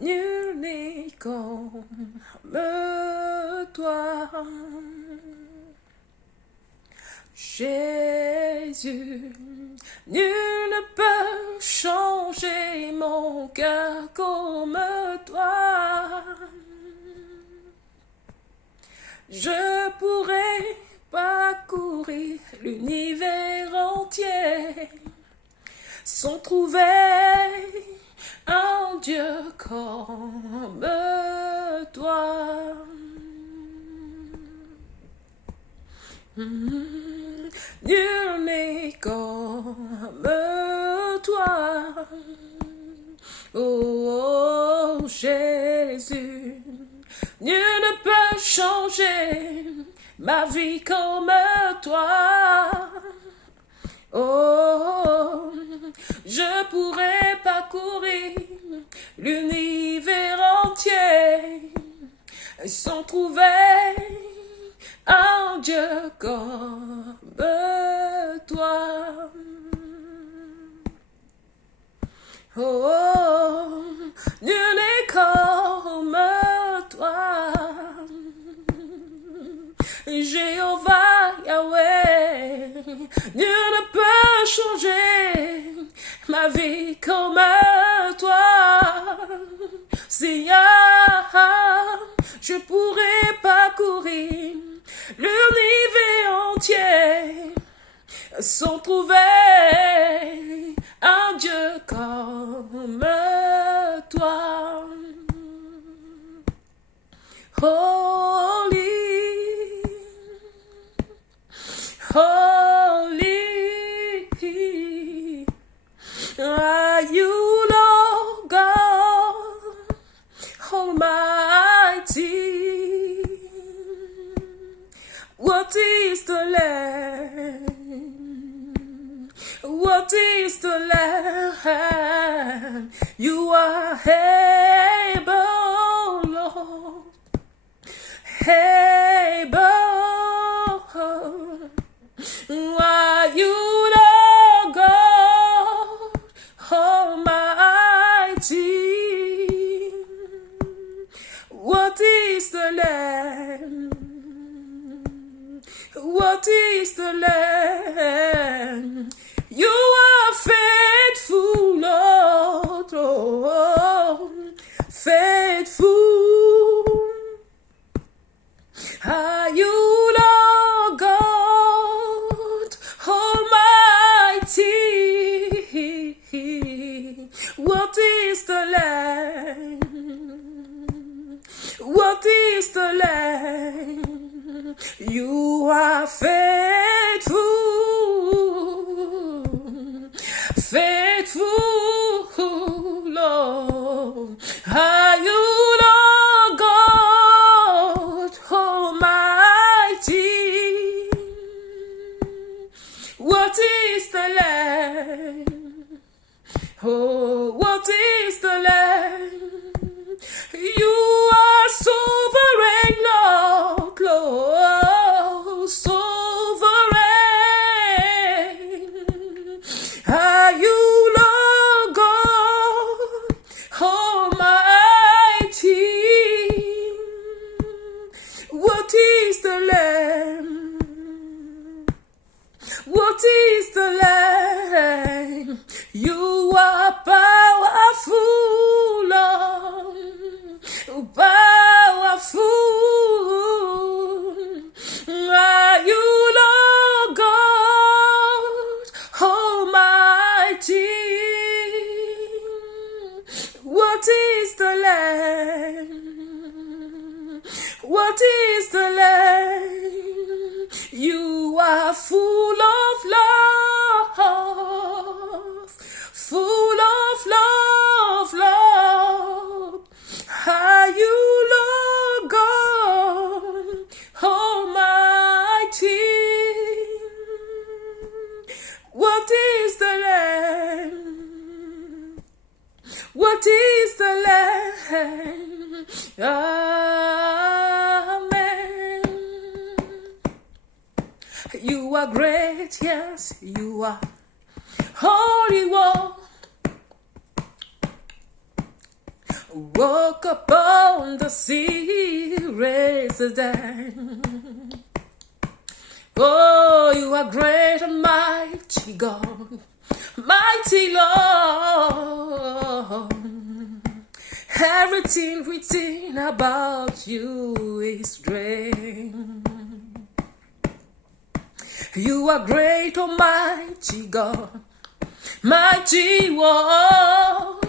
nul n'est comme toi. Jésus, nul ne peut changer mon cœur comme toi. Je pourrais parcourir l'univers entier sans trouver un Dieu comme toi. Nul n'est comme toi. Oh, Jésus, nul ne peut changer ma vie comme toi. Oh, je pourrais parcourir l'univers entier sans trouver un Dieu comme toi. Oh, nul n'est comme toi. Jéhovah, Yahweh, nul ne peut changer ma vie comme toi. Seigneur, je pourrais parcourir l'univers entier sans trouver un Dieu comme toi. Holy, holy are you, Lord God Almighty. What is the Lamb? What is the Lamb? You are able, Lord, able. Are you, Lord God Almighty? What is the Lamb? What is the Lamb? You are faithful, Lord, oh, faithful. Are you, Lord God Almighty? What is the Lamb? What is the Lamb? You are faithful, faithful, Lord. Are you, Lord God Almighty? What is the Lamb? Oh, what is the Lamb? You are sovereign, Lord, Lord, sovereign. Are you, Lord God Almighty? What is the Lamb? What is the Lamb? You are powerful, Lord, powerful. Are you, Lord God Almighty? What is the Lamb? What is the Lamb? You are full of love, full of love, love. Are you, Lord God Almighty? What is the Lamb? What is the Lamb? Amen. You are great, yes, you are Holy One. Walk upon the sea, raise the dead. Oh, you are great and mighty God, mighty Lord. Everything written about you is great. You are great, almighty God, mighty one.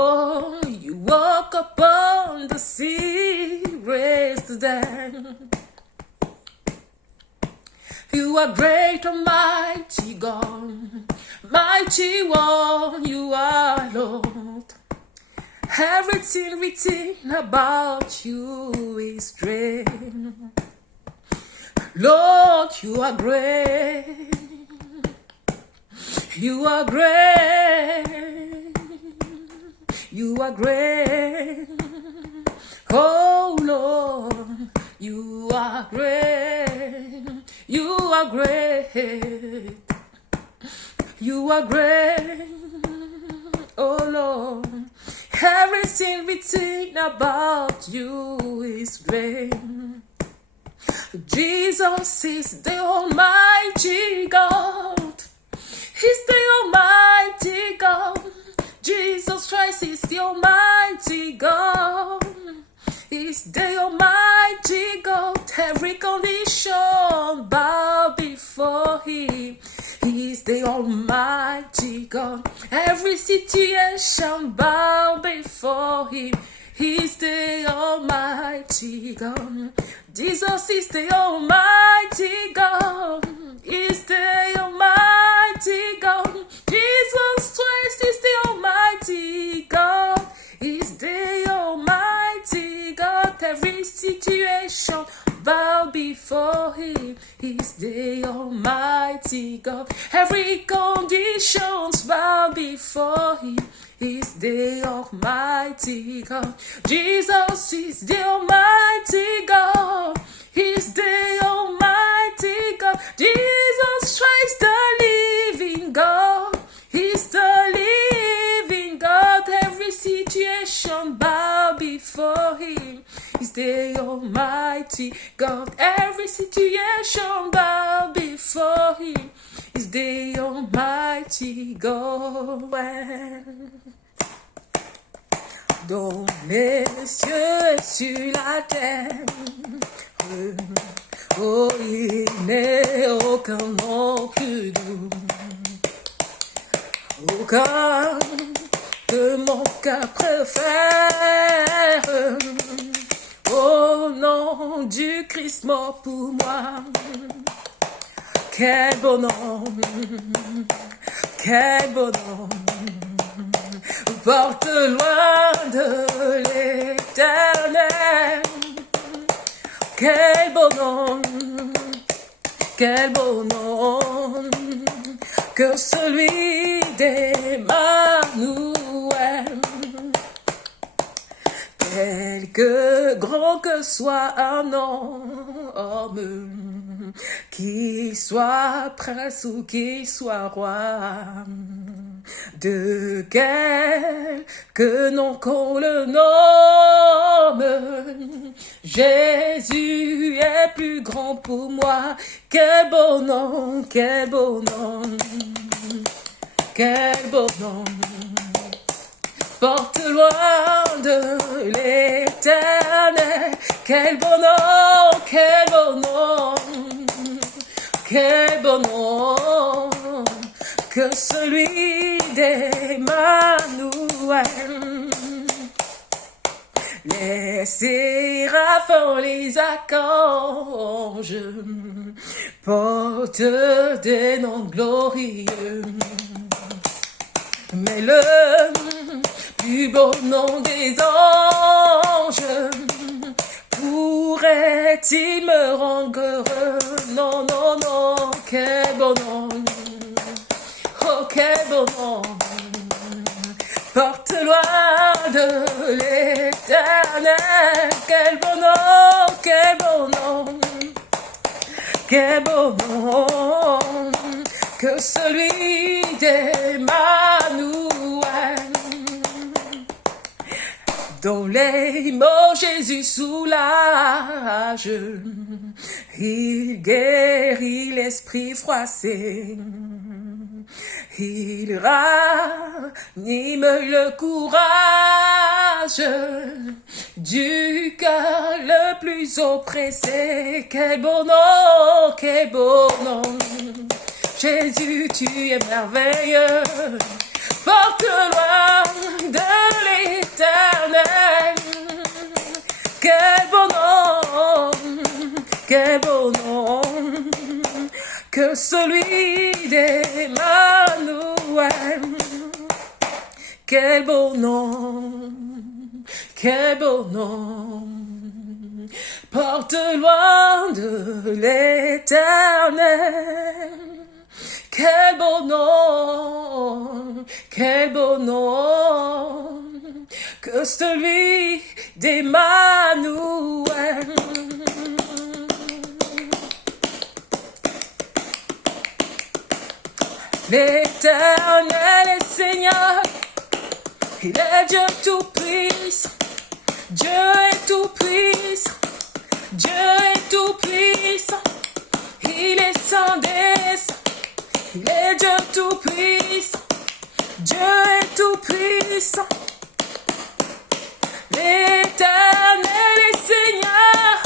Oh, you walk upon the sea, raise the dead. You are great, almighty God, mighty one. You are Lord. Everything written about you is great. Lord, you are great. You are great. You are great. Oh Lord, you are great. You are great. You are great. Oh Lord, everything written about you is great. Jesus is the Almighty God. He's the Almighty God. Jesus Christ is the Almighty God. He's the Almighty God. Every condition bow before Him. He's the Almighty God. Every situation bow before Him. He's the Almighty God. Jesus is the Almighty God. He's the Almighty God. Jesus Christ is the Almighty God. He's the Almighty God. Every situation bow before Him. He's the Almighty God. Every condition bow before Him. He's the Almighty God. Jesus is the Almighty God. He's the Almighty God. Jesus Christ, the living God. He's the living God. Every situation bow before Him. He's the Almighty God. Every situation bow before Him. He's the Almighty God. Dans les cieux et sur la terre, oh, il n'est aucun nom plus doux, aucun que mon cœur préfère. Au nom du Christ mort pour moi, quel bon nom, quel bon nom. Porte loin de l'Éternel. Quel beau nom que celui d'Emmanuel. Quelque grand que soit un homme, qu'il soit prince ou qu'il soit roi, de quelque nom qu'on le nomme, Jésus est plus grand pour moi. Quel beau nom, quel beau nom, quel beau nom. Porte loin de l'Éternel. Quel beau nom, quel beau nom, quel beau nom que celui d'Emmanuel. Les séraphins, les archanges portent des noms glorieux. Mais le plus beau nom des anges pourrait-il me rendre heureux? Non, non, non, quel beau nom, oh quel beau nom. Porte loin de l'Éternel. Quel beau nom, quel beau nom, quel beau nom que celui d'Emmanuel. Dans les mots, Jésus soulage. Il guérit l'esprit froissé. Il ranime le courage du cœur le plus oppressé. Quel beau nom, quel beau nom. Jésus, tu es merveilleux. Porte loin de l'éternel. Quel beau nom, quel beau nom, que celui d'Emmanuel. Quel beau nom, quel beau nom, porte loin de l'éternel. Quel beau nom, quel beau nom, que celui d'Emmanuel. L'Éternel est Seigneur, il est Dieu tout-puissant, Dieu est tout-puissant, Dieu est tout-puissant, il est sans dessein. Il est Dieu tout-puissant, Dieu est tout-puissant. L'Éternel est Seigneur,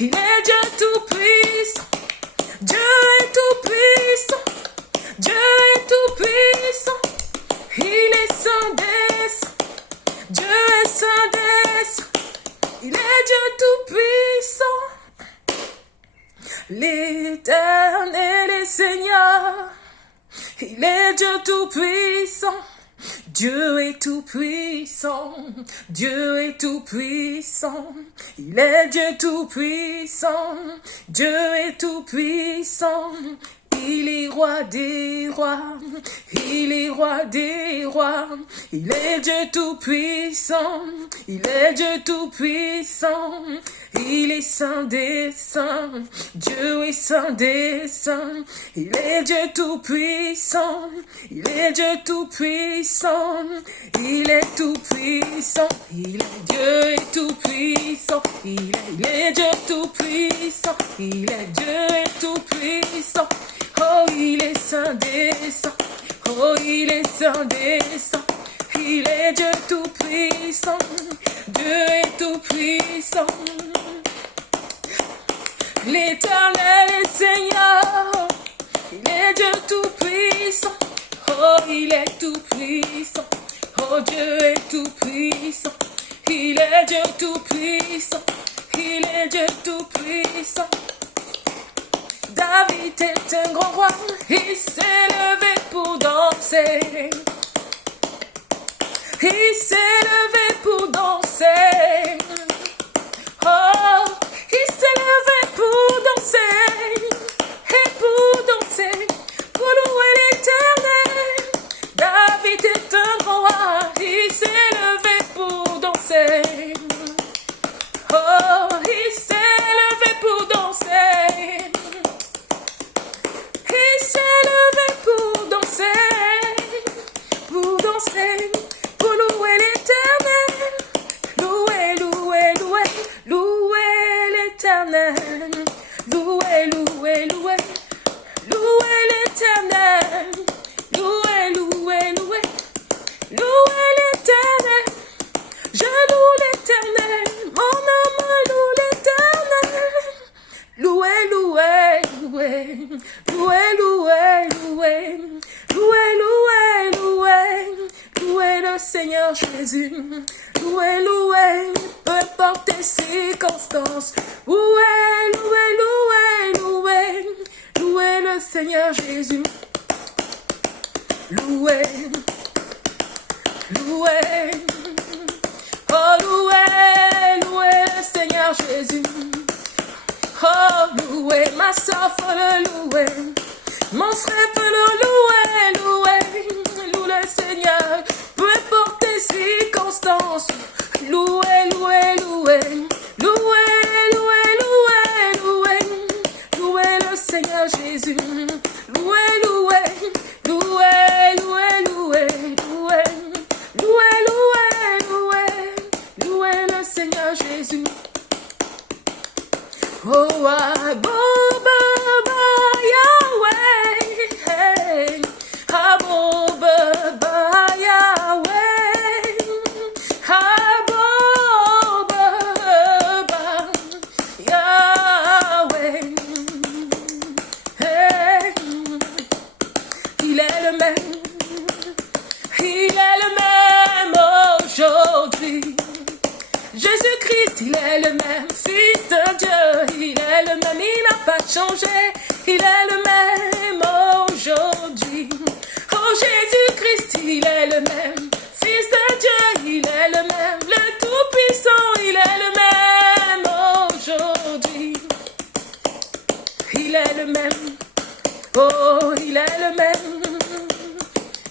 il est Dieu tout-puissant, Dieu est tout-puissant, Dieu est tout-puissant. Il est sans dessein, Dieu est sans dessein, il est Dieu tout-puissant. L'Éternel est Seigneur, il est Dieu tout-puissant, Dieu est tout-puissant, Dieu est tout-puissant, il est Dieu tout-puissant, Dieu est tout-puissant. Il est roi des rois, il est roi des rois, il est Dieu tout-puissant, il est Dieu tout-puissant, il est saint des saints, Dieu est saint des saints, il est Dieu tout-puissant, il est Dieu tout-puissant, il est tout-puissant, il est Dieu et tout-puissant, il est Dieu tout-puissant, il est Dieu et tout-puissant. Oh, il est saint des saints, oh, il est saint des saints, il est Dieu tout-puissant, Dieu est tout-puissant. L'Éternel est Seigneur, il est Dieu tout-puissant, oh, il est tout-puissant, oh, Dieu est tout-puissant, il est Dieu tout-puissant, il est Dieu tout-puissant. David est un grand roi, il s'est levé pour danser. Il s'est levé pour danser. Oh, il s'est levé pour danser. Et pour danser, pour louer l'Éternel. David est un grand roi, il s'est levé pour danser. Oh, il s'est levé pour danser. Il s'est levé pour danser, pour louer l'Éternel. Louer, louer, louer, louer l'Éternel. Louer, louer, louer, louer l'Éternel. Louer, louer, louer, louer l'Éternel. Je loue l'Éternel, mon âme loue l'Éternel. Louer, louer, louer, louer, louer, louer, louer, louer, louer, louer le Seigneur Jésus. Louer, louer, peu importe tes circonstances. Louer, louer, louer, louer, louer le Seigneur Jésus. Louer, louer, oh louer, louer le Seigneur Jésus. Oh, louer, ma soeur, faut le louer. Mon frère peut le louer, louer. Loue le Seigneur, peu importe tes circonstances. Louer, louer, louer. Louer, louer, louer, louer. Louer le Seigneur Jésus. Louer, louer. Louer, louer, louer, louer. Louer, louer, louer. Oh, Aboba, Yahweh. Hey. Aboba, Yahweh. Aboba, Yahweh. Hey. Il est le même. Il est le même aujourd'hui. Jésus-Christ, il est le même, Fils de Dieu, il est le même, il n'a pas changé, il est le même aujourd'hui. Oh Jésus-Christ, il est le même, Fils de Dieu, il est le même, le Tout-Puissant, il est le même aujourd'hui. Il est le même, oh il est le même,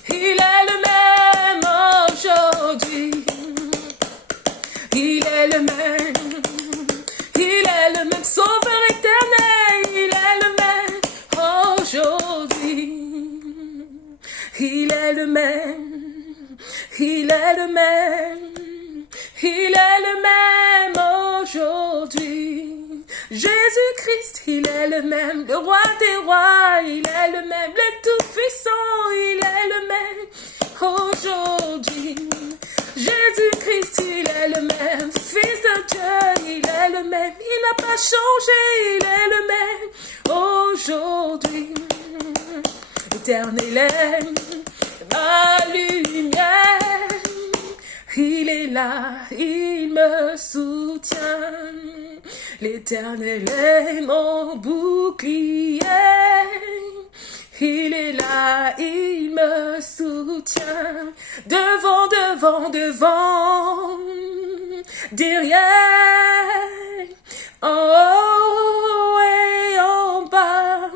il est le même aujourd'hui. Il est le même, il est le même sauveur éternel, il est le même aujourd'hui. Il est le même, il est le même, il est le même aujourd'hui. Jésus-Christ, il est le même, le roi des rois, il est le même, le tout-puissant, il est le même aujourd'hui. Jésus-Christ, il est le même, Fils de Dieu, il est le même, il n'a pas changé, il est le même aujourd'hui. Éternel est ma lumière, il est là, il me soutient. L'Éternel est mon bouclier. Il est là, il me soutient. Devant, devant, devant. Derrière. En haut et en bas.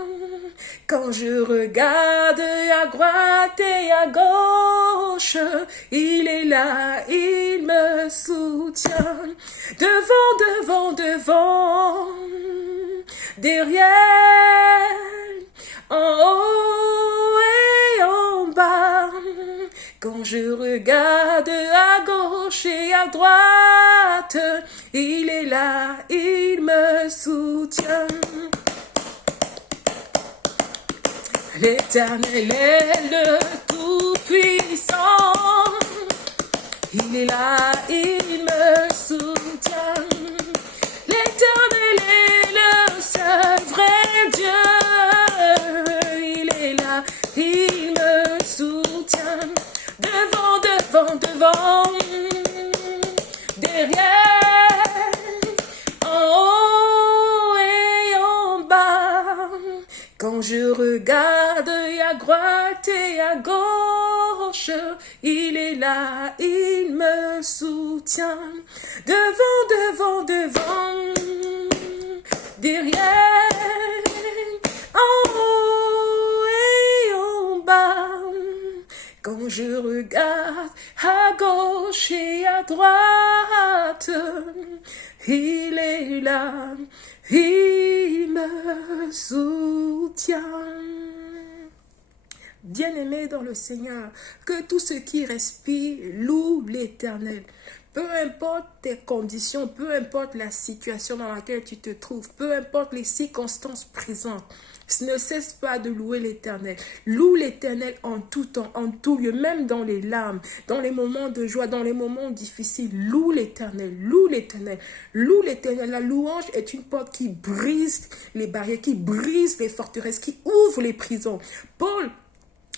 Quand je regarde à droite et à gauche, il est là, il me soutient. Devant, devant, devant. Derrière. En haut et en bas, quand je regarde à gauche et à droite, il est là, il me soutient. L'Éternel est le Tout-Puissant, il est là, il me soutient. L'Éternel est le seul vrai Dieu. Il me soutient. Devant, devant, devant. Derrière. En haut et en bas. Quand je regarde à droite et à gauche, il est là, il me soutient. Devant, devant, devant. Derrière. En haut et en bas. Quand je regarde à gauche et à droite, il est là, il me soutient. Bien-aimés dans le Seigneur, que tout ce qui respire loue l'Éternel. Peu importe tes conditions, peu importe la situation dans laquelle tu te trouves, peu importe les circonstances présentes, ne cesse pas de louer l'Éternel. Loue l'Éternel en tout temps, en tout lieu, même dans les larmes, dans les moments de joie, dans les moments difficiles. Loue l'Éternel, loue l'Éternel, loue l'Éternel. La louange est une porte qui brise les barrières, qui brise les forteresses, qui ouvre les prisons. Paul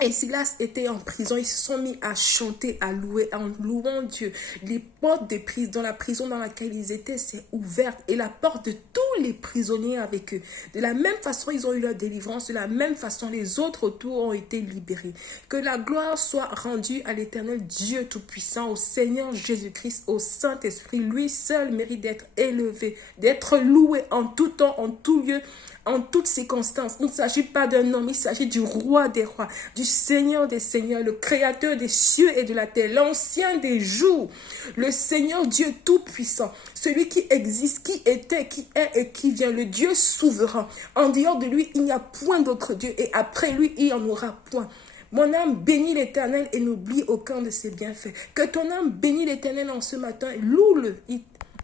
et Silas étaient en prison, ils se sont mis à chanter, à louer, en louant Dieu. Les portes de prison, dans la prison dans laquelle ils étaient, s'est ouverte et la porte de tous les prisonniers avec eux. De la même façon, ils ont eu leur délivrance, de la même façon, les autres autour ont été libérés. Que la gloire soit rendue à l'Éternel Dieu Tout-Puissant, au Seigneur Jésus-Christ, au Saint-Esprit. Lui seul mérite d'être élevé, d'être loué en tout temps, en tout lieu, en toutes circonstances. Il ne s'agit pas d'un homme, il s'agit du roi des rois, du Seigneur des seigneurs, le créateur des cieux et de la terre, l'ancien des jours, le Seigneur Dieu tout-puissant, celui qui existe, qui était, qui est et qui vient, le Dieu souverain. En dehors de lui, il n'y a point d'autre Dieu et après lui, il n'y en aura point. Mon âme bénit l'Éternel et n'oublie aucun de ses bienfaits. Que ton âme bénisse l'Éternel en ce matin et loue-le.